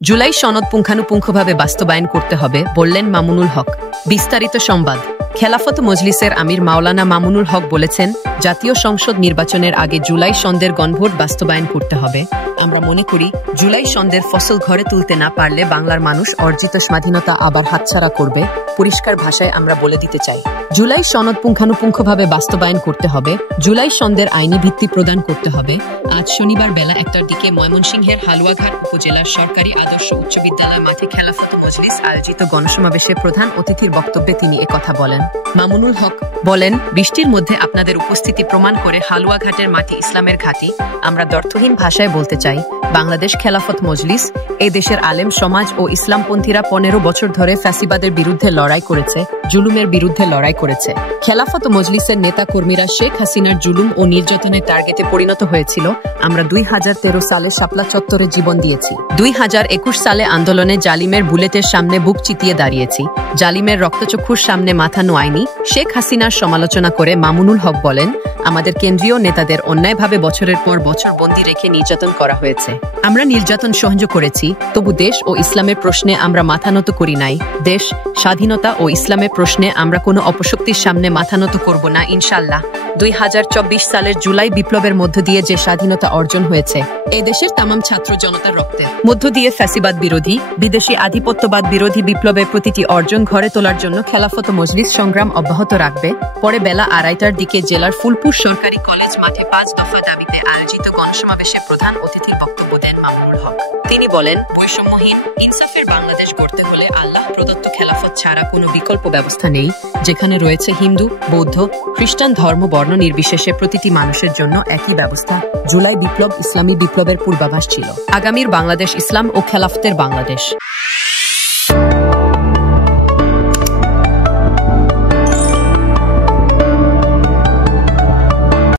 জুলাই সনদ পুঙ্খানুপুঙ্খভাবে বাস্তবায়ন করতে হবে বললেন মামুনুল হক। বিস্তারিত সংবাদ। খেলাফত মজলিসের আমির মাওলানা মামুনুল হক বলেছেন, জাতীয় সংসদ নির্বাচনের আগে জুলাই সনদের গণভোট বাস্তবায়ন করতে হবে। আমরা মনে করি, জুলাই সনদের ফসল ঘরে তুলতে না পারলে বাংলার মানুষ অর্জিত স্বাধীনতা আবার হাতছাড়া করবে। পরিষ্কার ভাষায় আমরা বলে দিতে চাই, জুলাই সনদ পুঙ্খানুপুঙ্খভাবে বাস্তবায়ন করতে হবে। জুলাই সনদের আইনি ভিত্তি প্রদান করতে হবে। আজ শনিবার বেলা ১টার দিকে ময়মনসিংহের হালুয়াঘাট উপজেলার সরকারি আদর্শ উচ্চ বিদ্যালয় মাঠে খেলাফত মজলিস আয়োজিত গণসমাবেশে প্রধান অতিথির বক্তব্যে তিনি একথা বলেন। মামুনুল হক বলেন, বৃষ্টির মধ্যে আপনাদের উপস্থিতি প্রমাণ করে হালুয়াঘাটের মাটি ইসলামের ঘাঁটি। আমরা দ্ব্যর্থহীন ভাষায় বলতে চাই, বাংলাদেশ খেলাফত মজলিস এ দেশের আলেম সমাজ ও ইসলামপন্থীরা ১৫ বছর ধরে ফ্যাসিবাদের বিরুদ্ধে লড়াই করেছে, জুলুমের বিরুদ্ধে লড়াই করেছে। খেলাফত মজলিসের নেতা কর্মীরা শেখ হাসিনার জুলুম ও নির্যাতনের টার্গেটে পরিণত হয়েছিল। আমরা ২০১৩ সালে শাপলা চত্বরে জীবন দিয়েছি। ২০২১ সালে আন্দোলনে জালিমের বুলেটের সামনে বুক চিতিয়ে দাঁড়িয়েছি। জালিমের রক্তচক্ষুর সামনে মাথা নোয়ায়নি। শেখ হাসিনার সমালোচনা করে মামুনুল হক বলেন, আমাদের কেন্দ্রীয় নেতাদের অন্যায়ভাবে বছরের পর বছর বন্দী রেখে নির্যাতন করা হয়েছে। আমরা নির্যাতন সহ্য করেছি, তবু দেশ ও ইসলামের প্রশ্নে আমরা মাথা নত করি নাই। দেশ, স্বাধীনতা ও ইসলামের প্রশ্নে আমরা কোনো অপশক্তির সামনে মাথা নত করব না, ইনশাআল্লাহ। ২০২৪ সালের জুলাই বিপ্লবের মধ্য দিয়ে যে স্বাধীনতা অর্জন হয়েছে, এ দেশের তামাম ছাত্র জনতার রক্তের মধ্য দিয়ে ফ্যাসিবাদ বিরোধী, বিদেশি আধিপত্যবাদ বিরোধী বিপ্লবের প্রতিটি অর্জন ঘরে তোলার জন্য খেলাফত মজলিস সংগ্রাম অব্যাহত রাখবে। পরে বেলা ২:৩০টার দিকে জেলার ফুলপুর সরকারি কলেজ মাঠে ৫ দফা দাবিতে আয়োজিত গণসমাবেশে প্রধান অতিথির বক্তব্য দেন মামুনুল হক। তিনি বলেন, বৈষম্যহীন ইনসাফের বাংলাদেশ গড়তে হলে আল্লাহ প্রদত্ত খেলাফত ছাড়া কোনো বিকল্প ব্যবস্থা নেই, যেখানে রয়েছে হিন্দু, বৌদ্ধ, খ্রিস্টান ধর্ম বর্ণ নির্বিশেষে প্রতিটি মানুষের জন্য একই ব্যবস্থা। জুলাই বিপ্লব ইসলামী বিপ্লবের পূর্বাভাস ছিল। আগামীর বাংলাদেশ ইসলাম ও খেলাফতের বাংলাদেশ।